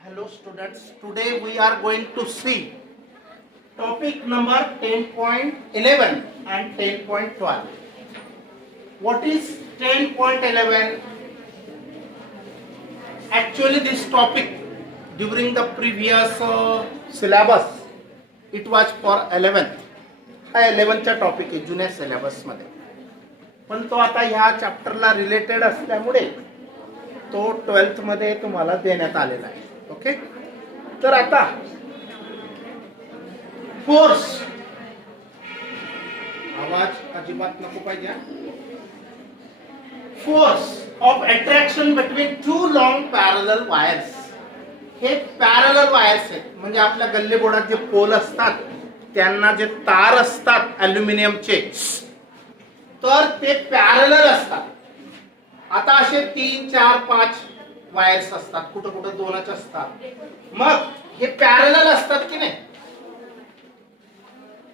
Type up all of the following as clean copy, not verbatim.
Hello students, today we are going to see topic number 10.11 and 10.12. What is 10.11? Actually this topic during the previous syllabus it was for 11th. हा 11th topic आहे जुन्या syllabus मध्ये, पण तो आता ह्या चॅप्टरला related असल्यामुळे तो 12th मध्ये तुम्हाला देण्यात आलेला आहे. ओके, तर आता फोर्स, आवाज अजिबात नको पाहिजे. Force of attraction between two long parallel wires. हे पॅरलल वायर्स आहेत, म्हणजे आपल्या गल्ली बोर्डात जे पोल असतात त्यांना जे तार असतात अल्युमिनियमचे, तर ते पॅरलल असतात. आता असे 3, 4, 5 वायर्स असतात, कुठं कुठं 2च असतात. मग हे पॅरलल असतात की नाही,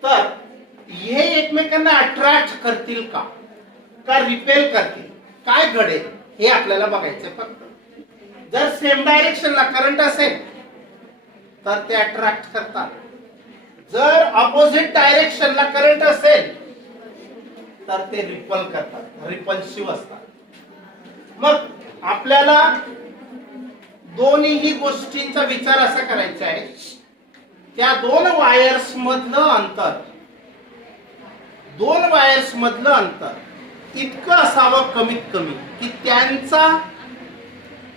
तर हे एकमेकांना अट्रॅक्ट करतील का रिपेल करतील, काय घडेल हे आपल्याला बघायचंय. फक्त जर सेम डायरेक्शनला करंट असेल तर ते अट्रॅक्ट करतात, जर अपोजिट डायरेक्शनला करंट असेल तर ते रिपल करतात, रिपल्सिव्ह असतात. मग आपल्याला दोन्ही गोष्टींचा विचार असा करायचा आहे, त्या दोन वायर्स मधलं अंतर इतकं असावं कमीत कमी की त्यांचा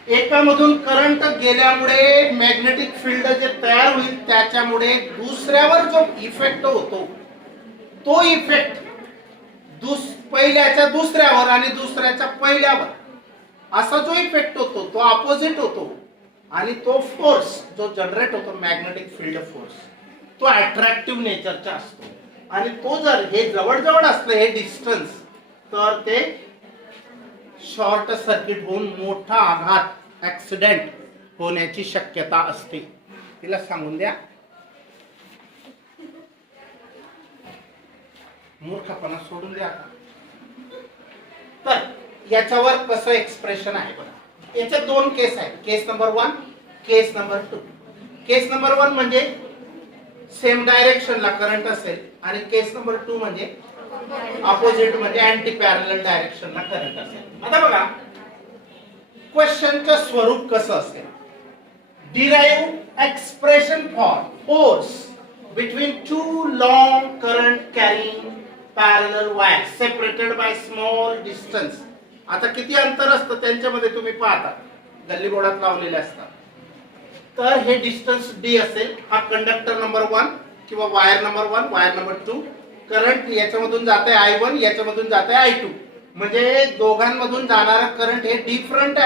एकामधून करंट गेल्यामुळे मॅग्नेटिक फील्ड जे तयार होईल त्याच्यामुळे दुसऱ्यावर जो इफेक्ट होतो तो इफेक्ट पहिल्याच्या दुसऱ्यावर आणि दुसऱ्याच्या पहिल्यावर असा जो इफेक्ट होतो तो अपोजिट होतो, आणि तो फोर्स जो जनरेट होतो मॅग्नेटिक फील्ड फोर्स तो अट्रॅक्टिव्ह नेचरचा असतो. आणि तो जर हे जवळ असलं हे डिस्टन्स, तर ते शॉर्ट सर्किट होऊन मोठा आघात, ऍक्सिडेंट होण्याची शक्यता असते. तिला सांगून द्या, मूर्खपणा सोडून द्या. तर याच्यावर कसं एक्सप्रेशन आहे बघा. याचे 2 केस आहेत, केस नंबर 1, केस नंबर 2. केस नंबर 1 म्हणजे सेम डायरेक्शनला करंट असेल, आणि केस नंबर 2 म्हणजे अपोजिट म्हणजे अँटी पॅरलल डायरेक्शनला करंट असेल. आता बघा क्वेश्चनचं स्वरूप कसं असेल. Derive expression for force between two long current carrying parallel wires separated by small distance. आता किती अंतर असतं त्यांच्यामध्ये तुम्ही पाहता, गल्ली बोर्डात लावलेले असतात. तर हे डिस्टन्स डी असेल. हा कंडक्टर नंबर 1 किंवा wire number 1, wire number 2. Current याच्यामधून जाते I1, याच्यामधून जाते I2. म्हणजे दोघांमधून जाणारा करंट हे डिफरंट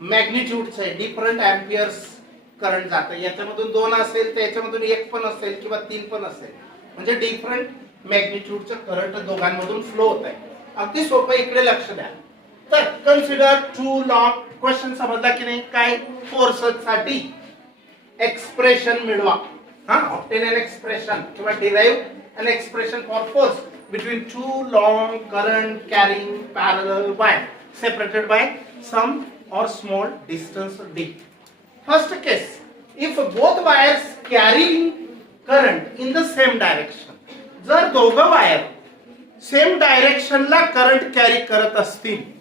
मॅग्निट्यूडचं आहे, डिफरंट एम्पियर्स करंट जातं. याच्यामधून 2 असेल तर याच्यामधून 1 पण असेल किंवा 3 पण असेल, म्हणजे डिफरंट मॅग्निट्यूडचं करंट दोघांमधून फ्लो होत आहे. अगदी सोपं, इकडे लक्ष द्या. तर कन्सिडर टू लॉंग, क्वेश्चन समजला की नाही, काय फोर्ससाठी एक्सप्रेशन मिळवा. ऑब्टेन एन एक्सप्रेशन किंवा derive an expression for force between two long current carrying parallel wire separated by some or small distance d. First case, if both wires carrying current in the same direction, जर दोघं wire same डायरेक्शनला current carry करत असतील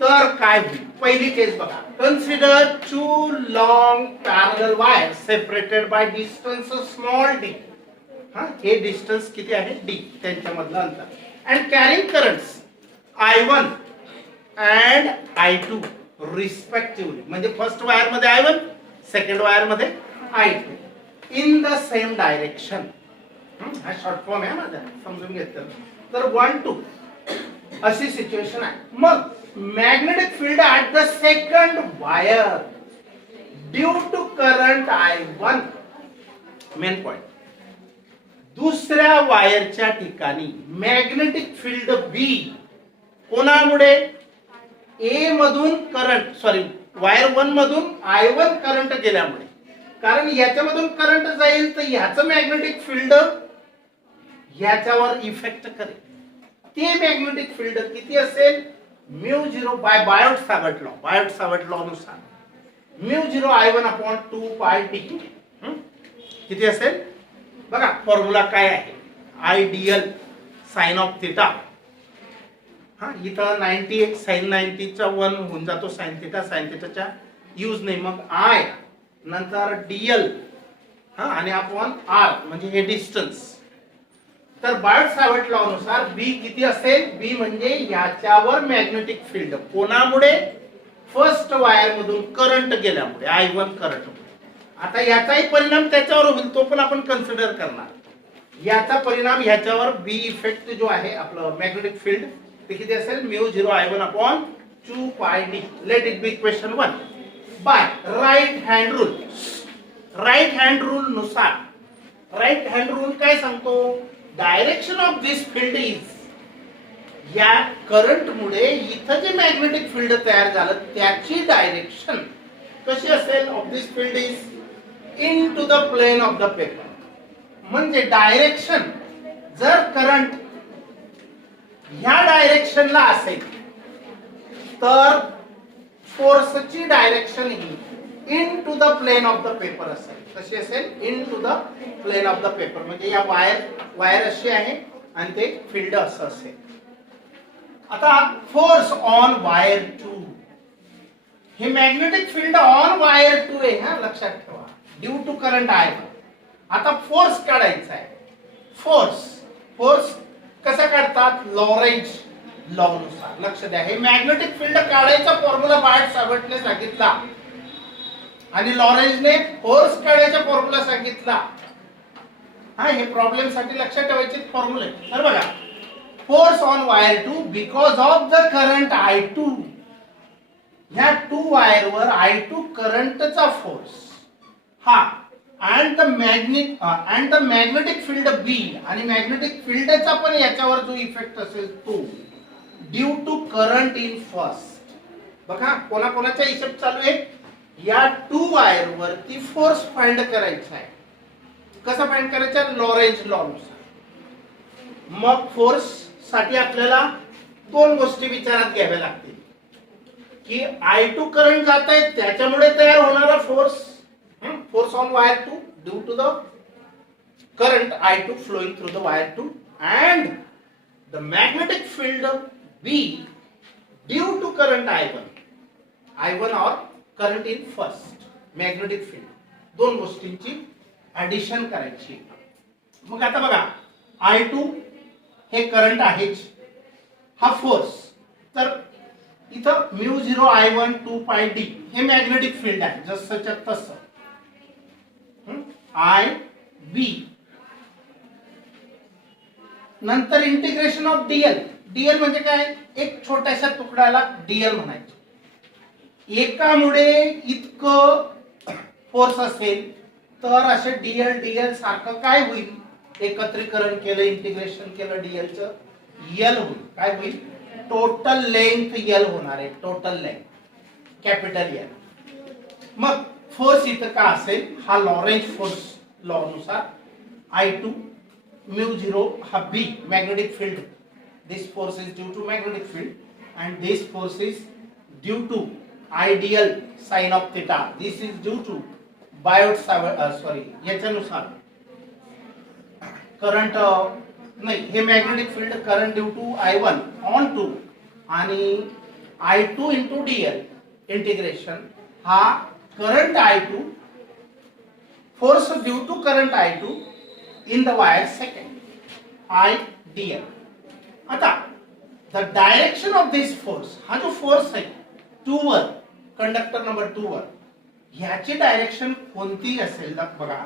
तर काय होईल. पहिली केस बघा. Consider too long parallel wire separated by distance small d. हे डिस्टन्स किती आहे d, त्यांच्यामधलं अंतर. And carrying currents I1 and I2 respectively, म्हणजे फर्स्ट वायर मध्ये I1, सेकंड वायर मध्ये I2 in the same direction. हा शॉर्ट फॉर्म आहे माझा, समजून घेतलं तर 1, 2 अशी सिच्युएशन आहे. मग magnetic field at the second wire due to current I1, main point, दुसऱ्या वायरच्या ठिकाणी मॅग्नेटिक फील्ड B कोणामुळे, ए मधून करंट वायर 1 मधून I1 करंट गेल्यामुळे. कारण याच्यामधून करंट जाईल तर ह्याचं मॅग्नेटिक फील्ड ह्याच्यावर इफेक्ट करेल. ते मॅग्नेटिक फील्ड किती असेल, μ0 बाय बायोट सावर्ट लॉ नुसार mu 0 I1 upon 2 pi D किती असेल बघा. फॉर्म्युला काय आहे, आयडियल साइन ऑफ थिटा. हा इथं 90 साइन 90चा 1 होऊन जातो साइन थिटाच्या यूज नाही. मग आय नंतर डीएल हा आणि अपॉन आर म्हणजे हे डिस्टन्स. तर बार्ट-सावर्ट लॉ नुसार बी किती असेल, बी म्हणजे याच्यावर मॅग्नेटिक फील्ड कोणामुळे, फर्स्ट वायर मधून करंट गेल्यामुळे I1 करंट. आता याचाही परिणाम त्याच्यावर होईल, तो पण आपण कन्सिडर करणार. याचा परिणाम ह्याच्यावर बी इफेक्ट जो आहे आपलं मॅग्नेटिक फील्ड ते किती असेल, mu 0 I1 upon 2 pi D. Let it be equation 1 by right hand rule. Right hand rule नुसार, राईट हँड रूल काय सांगतो, direction of this field is, या करंट मुळे इथं जे मॅग्नेटिक फील्ड तयार झालं त्याची डायरेक्शन कशी असेल, of this field is into the plane of the paper. म्हणजे डायरेक्शन जर करंट ह्या डायरेक्शनला असेल तर फोर्सची डायरेक्शन ही into the plane of the paper असेल. कशी असेल, into the plane of the paper. म्हणजे या वायर अशी आहे आणि ते फील्ड असं असेल. आता फोर्स ऑन वायर 2, हे मॅग्नेटिक फील्ड ऑन वायर 2 आहे हा, लक्षात ठेवा, ड्यू टू करंट I1. आता फोर्स काढायचा आहे. फोर्स कसा काढतात, लॉरेंज लॉ नुसार. लक्ष द्या, हे मॅग्नेटिक फील्ड काढायचा फॉर्म्युला बार्ट-सावर्टने सांगितला आणि लॉरेंजने फोर्स काढायचा फॉर्म्युला सांगितला. हा हे प्रॉब्लेम साठी लक्षात ठेवायचे फॉर्म्युले. तर बघा, force on wire 2 because of the current I2. ह्या 2 वायर वर I2 करंटचा फोर्स हा and the magnetic field B आणि मॅग्नेटिक फील्डचा पण याच्यावर जो इफेक्ट असेल तो due to current in first. बघा कोणाकोणाचा हिशोब चालू आहे, या 2 वायर वरती फोर्स फाइंड करायचा आहे. कसा फाइंड करायचा, लॉरेंज लॉ नुसार. मग फोर्स साठी आपल्याला 2 गोष्टी विचारात घ्याव्या लागतील की I2 करंट जात आहे त्याच्यामुळे तयार होणारा force, force on wire 2 due to the current I2 flowing through the wire 2 and the magnetic field B due to current I1 or current in first magnetic field. 2 गोष्टींची ऍडिशन करायची. मग आता बघा, I2 हे करंट आहेच, हा force. तर इथं म्यू 0 I1 2 पाय डी हे मॅग्नेटिक फील्ड आहे जसंच्या तसं. I B नंतर इंटिग्रेशन ऑफ डीएल. डीएल म्हणजे काय, एक छोट्याशा तुकड्याला डीएल म्हणायचं. एकामुळे इतकं फोर्स असेल तर असे डीएल सारखं काय होईल, एकत्रीकरण केलं, इंटिग्रेशन केलं डीएलचं, एल होईल. काय होईल, टोटल लेंथ एल होणार आहे, टोटल लेंथ कॅपिटल एल. मग फोर्स इथं का असेल, हा लॉरेंज फोर्स लॉ नुसार I2 म्यू 0 हा B magnetic field. This force is due to magnetic field and this force is due to I D L sine of theta. This is due to याच्यानुसार current नाही, हे magnetic field current due to I1 on 2 आणि I2 into DL integration हा current I2, force due to current I2 in the wire second, IDL. आता the direction of this force, हा जो force आहे 2 वर, कंडक्टर नंबर 2 वर, ह्याची direction कोणती असेल बघा.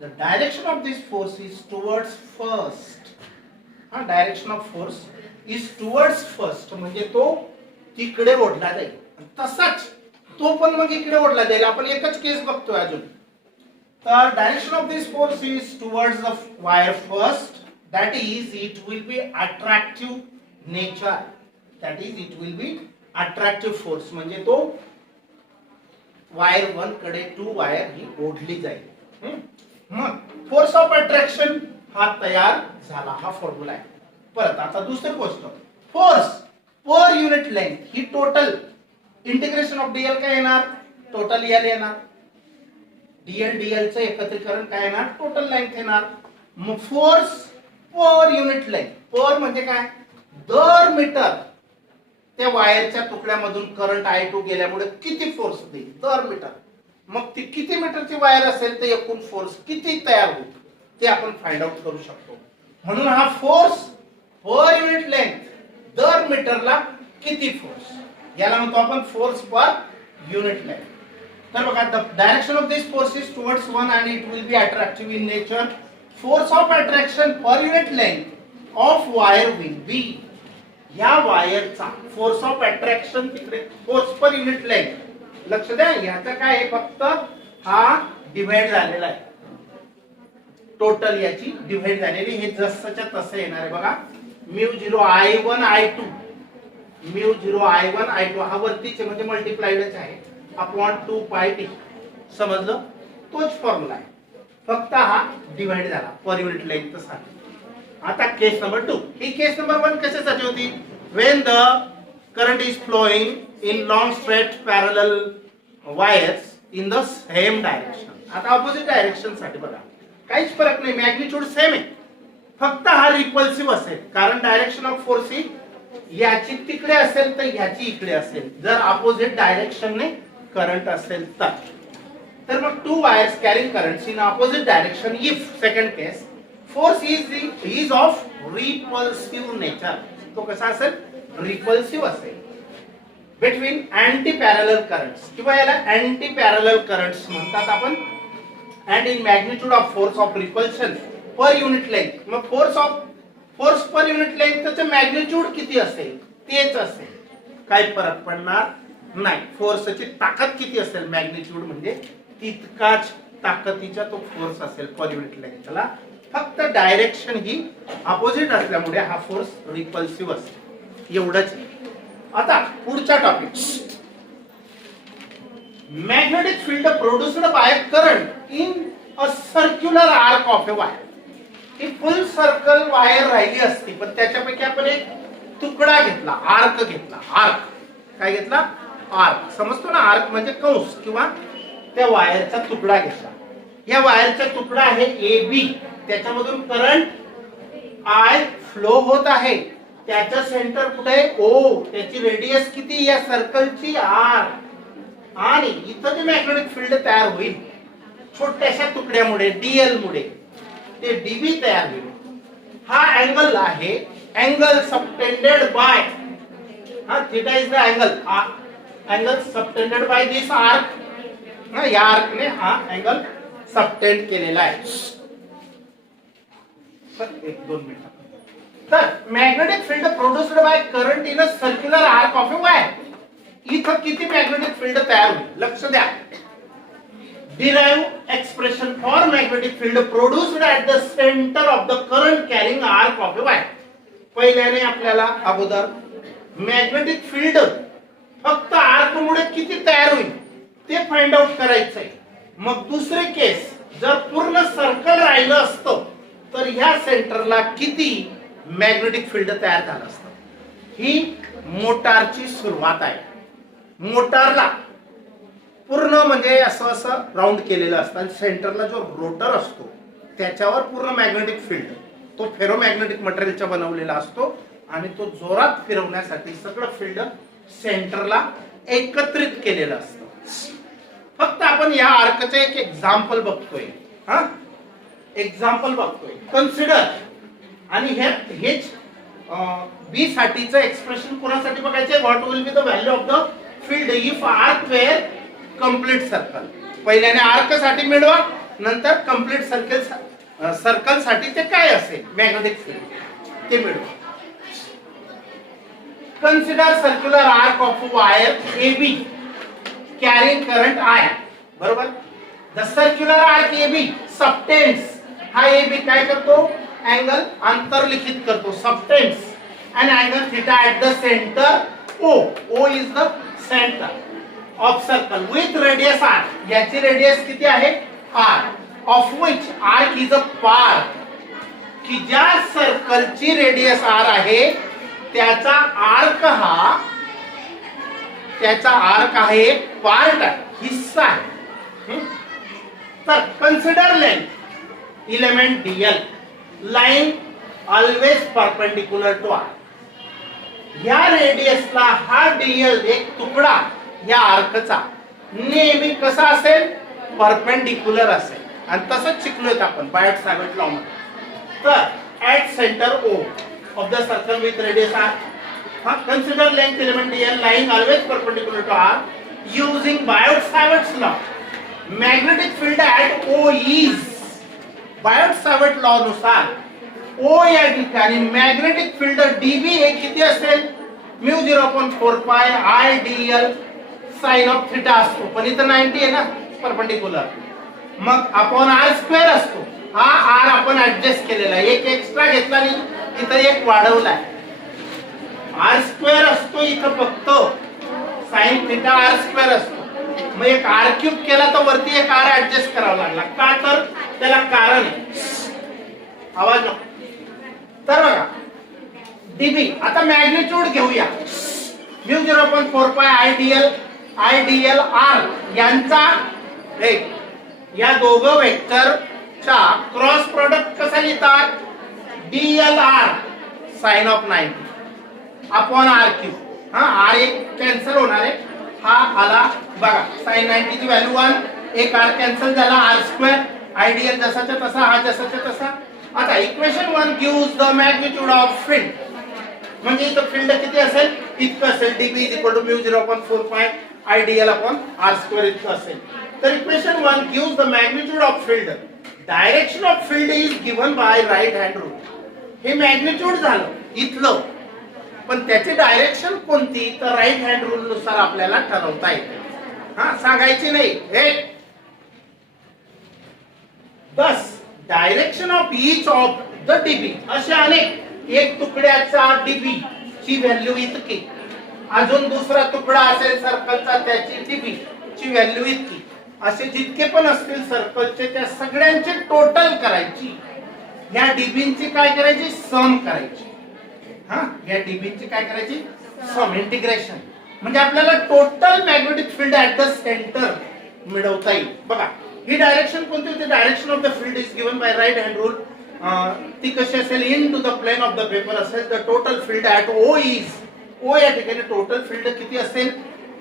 the direction of this force is towards first. हा direction of force is towards first म्हणजे तो तिकडे ओढला जाईल. तसाच तो पण मग इकडे ओढला जाईल. आपण एकच केस बघतोय अजून. तर direction of this force is towards the wire first, that is it will be attractive nature. That is it will be attractive force म्हणजे तो वायर 1 कडे 2 वायर ही ओढली जाईल. मग फोर्स ऑफ अट्रॅक्शन हा तयार झाला, हा फॉर्म्युला आहे. परत आता दुसरी गोष्ट, force per unit length he total integration of Diehl काय येणार, टोटल एल येणार, डीएल डीएलचं एकत्रीकरण काय येणार, टोटल लेंथ येणार. मग फोर्स पर युनिट लेंथ, पर म्हणजे काय, दर मीटर त्या वायरच्या तुकड्यामधून करंट I2 गेल्यामुळे किती फोर्स देईल दर मीटर. मग ती किती मीटरची वायर असेल तर एकूण फोर्स किती तयार होईल ते आपण फाइंड आउट करू शकतो. म्हणून हा फोर्स पर युनिट लेंथ दर मीटरला किती फोर्स, याला म्हणतो आपण फोर्स पर युनिट लेंथ. तर बघा, the direction of this force is towards one and it will be attractive in nature. Force of attraction per unit length of wire will be, या वायरचा फोर्स ऑफ अट्रॅक्शन तिकडे force per unit length, लक्ष द्या याचा काय आहे, फक्त हा डिवाइड झालेला आहे, टोटल याची डिवाइड झालेली, हे जसंच्या तसं येणार आहे बघा. μ0 I1 I2, μ0 I1 I2 हा वरतीचे म्हणजे मल्टिप्लाइडच आहे अपॉन 2 पाय टी, समजलं, तोच फॉर्म्युला आहे, फक्त हा डिवाइड झाला पर युनिट लेंथ साठी. आता केस नंबर 2, ही केस नंबर 1 कशासाठी होती, when the current is flowing in long straight parallel wires in the same direction. आता ऑपोजिट डायरेक्शन साठी बघा काहीच फरक नाही, मॅग्निट्यूड सेम आहे, फक्त हा रिपल्सिव्ह असेल, कारण डायरेक्शन ऑफ फोर्स ही याची तिकडे असेल तर याची इकडे असेल, जर ऑपोजिट डायरेक्शनने करंट असेल तर मग two wires carrying currents in opposite direction if, second case, force is of repulsive nature, तो कसा असेल, रिपल्सिव्ह असेल, बिटवीन अँटी पॅरलल करंट्स किंवा याला अँटी पॅरलल करंट्स म्हणतात आपण, and in magnitude of force of repulsion per unit length. मग force per unit लेंथचं magnitude किती असेल तेच असेल, काही फरक पडणार नाही. फोर्सची ताकद किती असेल, मॅग्निट्यूड म्हणजे तितकाच ताकदीचा तो फोर्स असेल पर युनिट लेंथला, फक्त डायरेक्शन ही अपोजिट असल्यामुळे हा फोर्स रिपल्सिव्ह असेल, एवढंच. आता पुढचा topic, magnetic field produced by current in a circular arc of a wire. He full circle wire राहिली असती, पण त्याच्यापैकी आपण एक तुकडा घेतला, आर्क घेतला, आर्क काय घेतला, आर्क, समजतो ना, आर्क म्हणजे कंस किंवा त्या वायरचा तुकडा घेतला. या वायरचा तुकडा आहे ए बी, त्याच्यामधून करंट आय फ्लो होत आहे, त्याचं सेंटर कुठे आहे, ओ, त्याची रेडियस किती या सर्कलची आर, आणि इथं जे मॅग्नेटिक फील्ड तयार होईल छोट्याशा तुकड्यामुळे डीएल मुळे ते डीबी तयार होईल. हा अँगल आहे, अँगल सबटेंडेड बाय, हा theta is the angle subtended by this arc, या आर्कने हा अँगल सबटेंड केलेला आहे. एक दोन मिनिट. तर magnetic field produced by current in a circular arc of a wire, इथं किती मॅग्नेटिक फील्ड तयार होईल, लक्ष द्या. derive expression for magnetic field produced at the center of the current carrying arc of a wire. पहिल्याने आपल्याला अगोदर magnetic field फक्त arc मुळे किती तयार होईल ते फाइंड आउट करायचंय. मग दुसरे केस, जर पूर्ण सर्कल राहिलं असतं तर ह्या सेंटरला किती मॅग्नेटिक फील्ड तयार झालं असतं. ही मोटारची सुरुवात आहे. मोटारला पूर्ण म्हणजे असं असं राऊंड केलेलं असतं आणि सेंटरला जो रोटर असतो त्याच्यावर पूर्ण मॅग्नेटिक फील्ड, तो फेरोमॅग्नेटिक मटेरियलचा बनवलेला असतो आणि तो जोरात फिरवण्यासाठी सगळं फील्ड सेंटरला एकत्रित केलेलं असतं. फक्त आपण या आर्कचं एक एक्झाम्पल बघतोय, हा एक्झाम्पल बघतोय, कन्सिडर. आणि हेच बी साठीचं एक्सप्रेशन कोणासाठी बघायचंय, what will be the value of the field if arc were complete circle. पहिल्याने आर्क साठी मिळवा, नंतर कंप्लीट सर्कल साठी ते काय असेल मॅग्नेटिक फील्ड ते मिळवा. Consider circular arc of wire A B carrying current I, बरोबर. The circular arc A B subtends, हा ए बी काय करतो, अँगल अंतर्लिखित करतो, subtends and angle theta at the centre O. O is the centre of circle with radius R. याची radius किती आहे, R, of which arc is a part. की ज्या सर्कलची रेडियस आर आहे त्याचा आर्क आहे पार्ट आहे. ही एक्स आहे. तर consider length element DL, line always perpendicular to R. या रेडियसला हा डीएल एक तुकडा या आर्कचा नेहमी कसा असेल, परपेंडिक्युलर असेल. आणि तसंच शिकलोय आपण बायट-सॅवर्ट लॉ मध्ये. तर at centre O of the circle with radius R, consider length element dl lying always perpendicular to r using Biot-Savart's law. Magnetic field at O is, Biot-Savart law नुसार O या ठिकाणी मॅग्नेटिक फील्ड dB हे किती असेल, mu 0.4 pi I dl sine of theta असतो. पण इथं 90 आहे ना परपेंडिक्युलर, मग अपॉन r स्क्वेअर असतो. हा r आपण ऍडजस्ट केलेला आहे, एक एक्स्ट्रा घेतला आणि इथं एक वाढवलाय. r स्क्वेअर असतो इथं फक्त साइन थिटा r स्क्वेअर असतो. मग एक r क्यूब केला तर वरती एक r ऍडजस्ट करावा लागला. का तर त्याला कारण आहे. आवाज नको. तर बघा dB, आता मॅग्निट्यूड घेऊया. Mu 0.4 pi I dl r यांचा या दोघं वेक्टरचा क्रॉस प्रोडक्ट कसा लिहितात, dl r sine of 90 upon r cube. हा r एक कॅन्सल होणार आहे, हा आला बघा साइन 90 ची व्हॅल्यू 1, एक r कॅन्सल झाला, r स्क्वेअर. आयडियल जसाच्या तसा, हा जसाच्या तसा. आता equation 1 gives the magnitude of field, म्हणजे इथं फील्ड किती असेल, इतकं असेल. dB mu 0.4 pi I dl upon r square इतकं असेल. तर equation 1 gives the magnitude of field. Direction of field is given by right hand rule. हे मॅग्निट्यूड झालं इथलं, पण त्याची डायरेक्शन कोणती, तर राईट हँड रूल नुसार आपल्याला ठरवता येते. हा सांगायची नाही. बस direction of each of the dB, असे अनेक, एक तुकड्याचा dB ची व्हॅल्यू इतकी, अजून दुसरा तुकडा असेल सर्कलचा त्याची dB ची व्हॅल्यू इतकी, असे जितके पण असतील सर्कलचे त्या सगळ्यांची टोटल करायची. या डीबींची काय करायची, सम करायची. हा या डीबींची काय करायची, सम, इंटिग्रेशन. म्हणजे आपल्याला total magnetic field at the centre मिळवता येईल. बघा ही डायरेक्शन कोणती होती, direction of the field is given by right hand rule. ती कशी असेल, into the plane of the paper असेल. The total field at O is, O या ठिकाणी टोटल फील्ड किती असेल,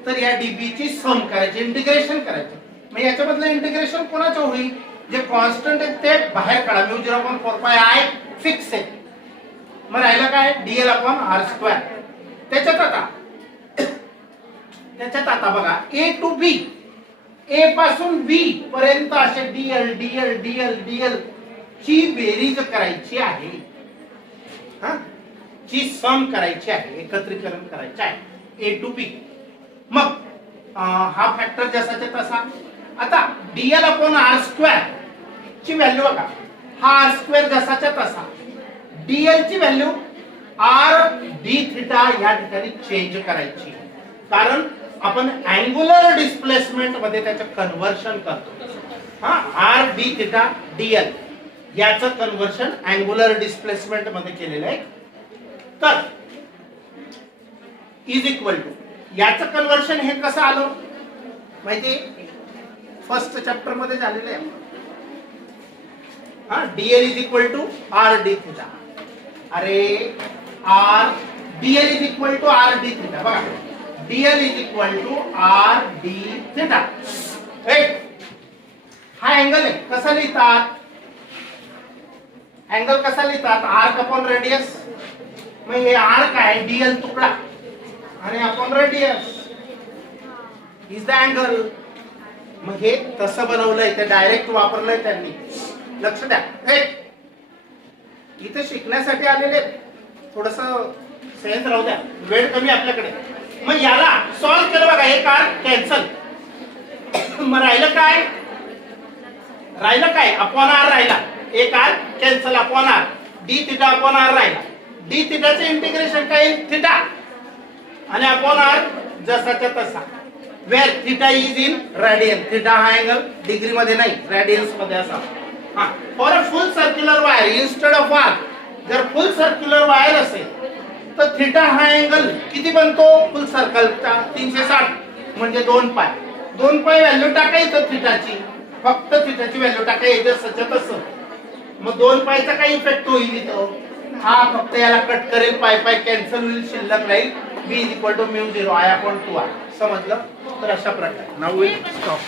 तर या डीबी ची सम करायची, इंटिग्रेशन करायची. मग याच्यामधलं इंटिग्रेशन कोणाचं होईल, जे कॉन्स्टंट आहे ते बाहेर काढा. म्यू 0.4 पाय I फिक्स आहे, मग राहिला काय, dl अपॉन r स्क्वेअर. त्याच्यात आता बघा A टू B, A पासून B पर्यंत असे dl dl dl dl ची बेरीज करायची आहे. हा ची सम करायची आहे, एकत्रीकरण करायचे आहे A टू B. मग हा फॅक्टर जसाच्या तसा. आता dl अपॉन r स्क्वेअर ची व्हॅल्यू बघा, हा r स्क्वेअर जसाच्या तसा, dl ची व्हॅल्यू r d थिटा या ठिकाणी चेंज करायची, कारण आपण अँगुलर डिस्प्लेसमेंट मध्ये त्याचं कन्व्हर्शन करतो. हा r d थिटा dl याचं कन्व्हर्शन अँगुलर डिस्प्लेसमेंट मध्ये केलेलं आहे. तर इज इक्वल टू, याचं कन्व्हर्शन हे कसं आलं माहिती, फर्स्ट चॅप्टर मध्ये झालेलं आहे. हा dl is equal to r d theta. अरे r dl is equal to r d theta. बघा dl is equal to r d theta. हा अँगल आहे, कसा लिहितात, अँगल कसा लिहितात, आर्क अपॉन रेडियस. मग हे आर्क आहे, dl तुकडा, आणि upon radius is the angle. मग हे तसं बनवलंय, ते डायरेक्ट वापरलंय त्यांनी. लक्ष द्या, इथे शिकण्यासाठी आलेले, थोडस सेन्स राहू द्या, वेळ कमी आपल्याकडे. मग याला सॉल्व्ह केलं बघा, एक आर्क कॅन्सल, मग राहिलं काय, अपॉन आर राहिला, एक arc cancel, upon r, d theta upon r राहिला. डी थिटाचे इंटिग्रेशन काय, थिटा, आणि अपॉन आर जसाच्या तसा, where theta is in radian. Theta हा अँगल डिग्री मध्ये नाही, रेडियन्स मध्ये असा. For a full circular wire instead of arc, जर फुल सर्क्युलर वायर असेल तर थिटा हा अँगल किती बनतो, फुल सर्कलचा 360 म्हणजे 2 पाय. 2 पाय व्हॅल्यू टाकायचं थिटाची, फक्त थिटाची व्हॅल्यू टाकायची सच तसं. मग 2 पायचा काय इफेक्ट होईल इथं? हा फक्त याला कट करेल, पाय पाय कॅन्सल होईल, शिल्लक राहील b = μ0 I/2r. समजलं? तर अशा प्रकारे नाउ वी स्टॉप.